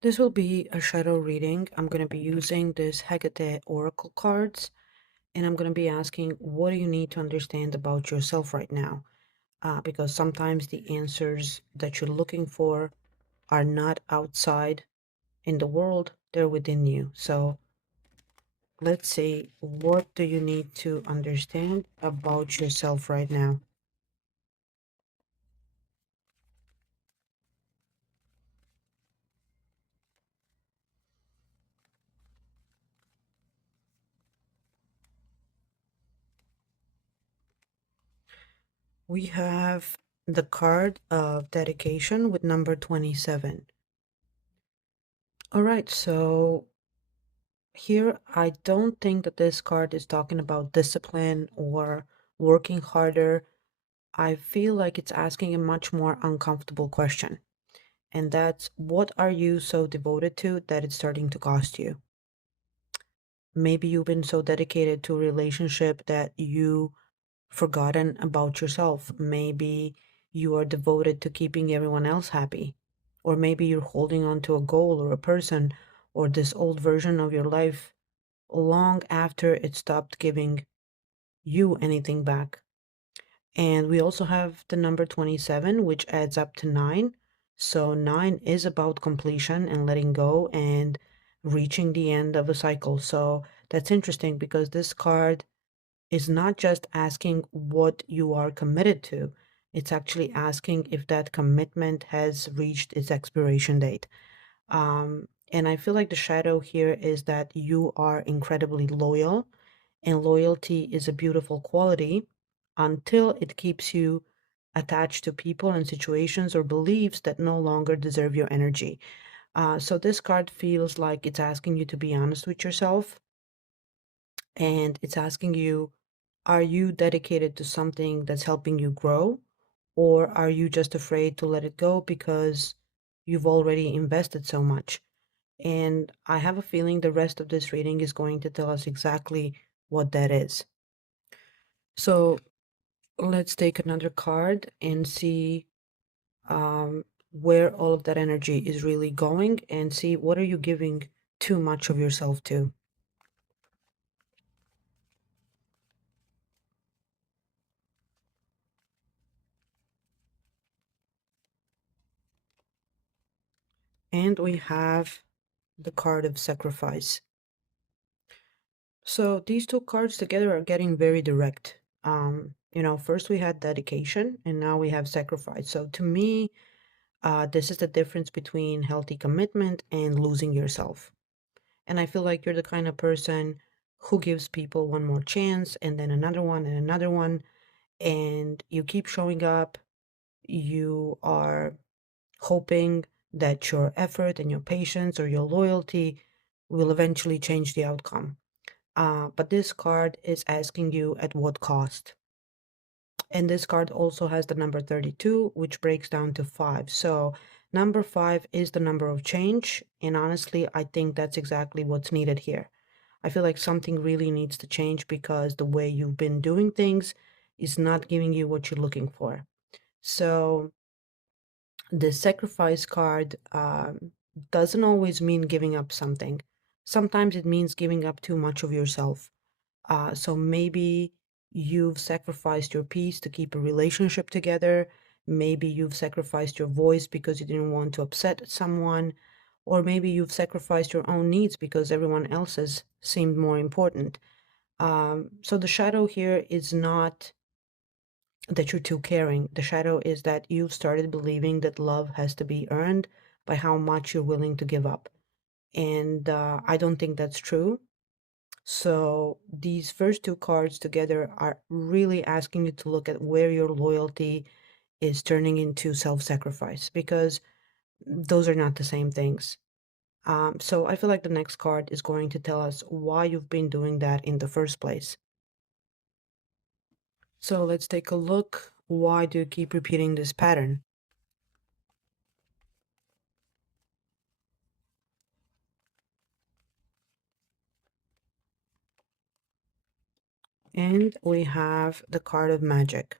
This will be a shadow reading. I'm going to be using this Hekate Oracle cards, and I'm going to be asking, what do you need to understand about yourself right now? Because sometimes the answers that you're looking for are not outside in the world, they're within you. So let's see, what do you need to understand about yourself right now? We have the card of dedication with number 27. All right, so here, I don't think that this card is talking about discipline or working harder. I feel like it's asking a much more uncomfortable question. And that's, what are you so devoted to that it's starting to cost you? Maybe you've been so dedicated to a relationship that you forgotten about yourself. Maybe you are devoted to keeping everyone else happy. Or maybe you're holding on to a goal or a person or this old version of your life long after it stopped giving you anything back. And we also have the number 27, which adds up to 9. So 9 is about completion and letting go and reaching the end of a cycle. So that's interesting because this card is not just asking what you are committed to, it's actually asking if that commitment has reached its expiration date. And I feel like the shadow here is that you are incredibly loyal, and loyalty is a beautiful quality until it keeps you attached to people and situations or beliefs that no longer deserve your energy. So this card feels like it's asking you to be honest with yourself, and it's asking you, are you dedicated to something that's helping you grow, or are you just afraid to let it go because you've already invested so much? And I have a feeling the rest of this reading is going to tell us exactly what that is. So let's take another card and see where all of that energy is really going and see what are you giving too much of yourself to. And we have the card of sacrifice. So these two cards together are getting very direct. First we had dedication and now we have sacrifice. So to me, this is the difference between healthy commitment and losing yourself. And I feel like you're the kind of person who gives people one more chance and then another one and another one. And you keep showing up. You are hoping that your effort and your patience or your loyalty will eventually change the outcome. But this card is asking you at what cost. And this card also has the number 32, which breaks down to 5. So number 5 is the number of change. And honestly, I think that's exactly what's needed here. I feel like something really needs to change because the way you've been doing things is not giving you what you're looking for. So the sacrifice card doesn't always mean giving up something. Sometimes it means giving up too much of yourself. So maybe you've sacrificed your peace to keep a relationship together. Maybe you've sacrificed your voice because you didn't want to upset someone. Or maybe you've sacrificed your own needs because everyone else's seemed more important. So the shadow here is not that you're too caring. The shadow is that you've started believing that love has to be earned by how much you're willing to give up. And I don't think that's true. So these first two cards together are really asking you to look at where your loyalty is turning into self-sacrifice because those are not the same things. So I feel like the next card is going to tell us why you've been doing that in the first place. So let's take a look. Why do you keep repeating this pattern? And we have the card of magic.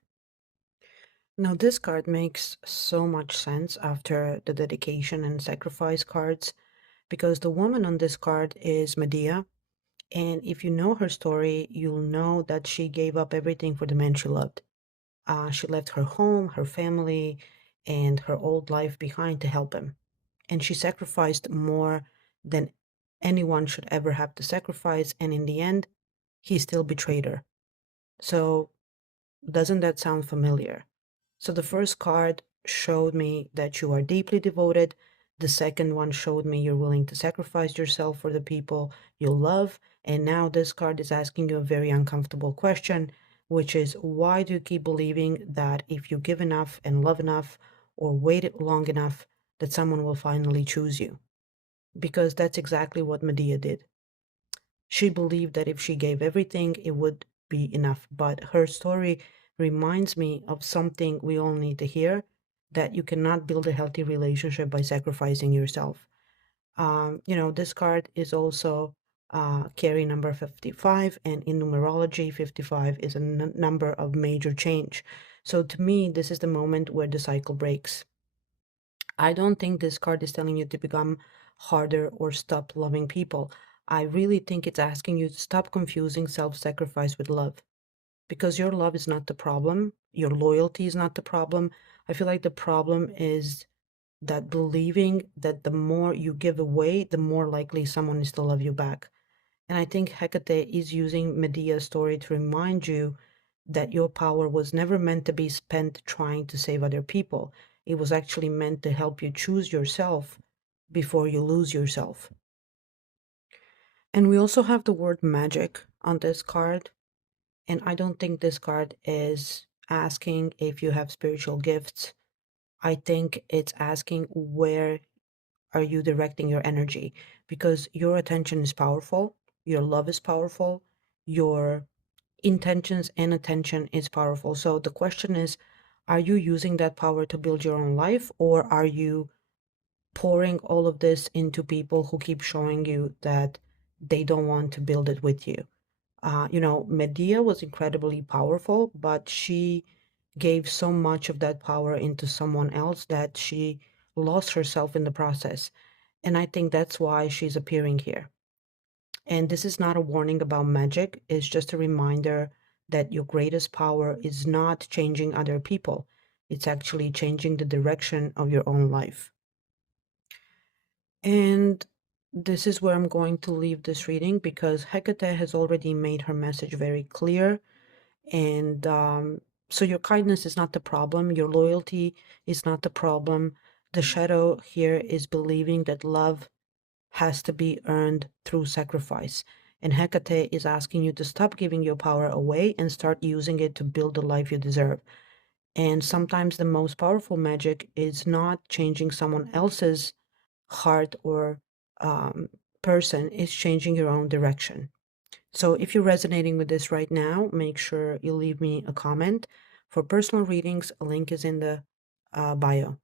Now, this card makes so much sense after the dedication and sacrifice cards. because the woman on this card is Medea. And if you know her story, you'll know that she gave up everything for the man she loved. She left her home, her family, and her old life behind to help him. And she sacrificed more than anyone should ever have to sacrifice. And in the end, he still betrayed her. So, doesn't that sound familiar? So, the first card showed me that you are deeply devoted. The second one showed me you're willing to sacrifice yourself for the people you love. And now this card is asking you a very uncomfortable question, which is why do you keep believing that if you give enough and love enough or wait long enough, that someone will finally choose you? Because that's exactly what Medea did. She believed that if she gave everything, it would be enough. But her story reminds me of something we all need to hear, that you cannot build a healthy relationship by sacrificing yourself. This card is also carry number 55, and in numerology, 55 is a number of major change. So to me, this is the moment where the cycle breaks. I don't think this card is telling you to become harder or stop loving people. I really think it's asking you to stop confusing self sacrifice with love, because your love is not the problem. Your loyalty is not the problem. I feel like the problem is that believing that the more you give away, the more likely someone is to love you back. And I think Hecate is using Medea's story to remind you that your power was never meant to be spent trying to save other people. It was actually meant to help you choose yourself before you lose yourself. And we also have the word magic on this card. And I don't think this card is asking if you have spiritual gifts. I think it's asking where are you directing your energy, because your attention is powerful, your love is powerful, your intentions and attention is powerful. So the question is, are you using that power to build your own life, or are you pouring all of this into people who keep showing you that they don't want to build it with you? Medea was incredibly powerful, but she gave so much of that power into someone else that she lost herself in the process. And I think that's why she's appearing here. And this is not a warning about magic, it's just a reminder that your greatest power is not changing other people, it's actually changing the direction of your own life. And this is where I'm going to leave this reading, because Hecate has already made her message very clear. And so your kindness is not the problem, your loyalty is not the problem. The shadow here is believing that love has to be earned through sacrifice. And Hecate is asking you to stop giving your power away and start using it to build the life you deserve. And sometimes the most powerful magic is not changing someone else's heart or um, person, it's changing your own direction. So if you're resonating with this right now, make sure you leave me a comment. For personal readings, a link is in the bio.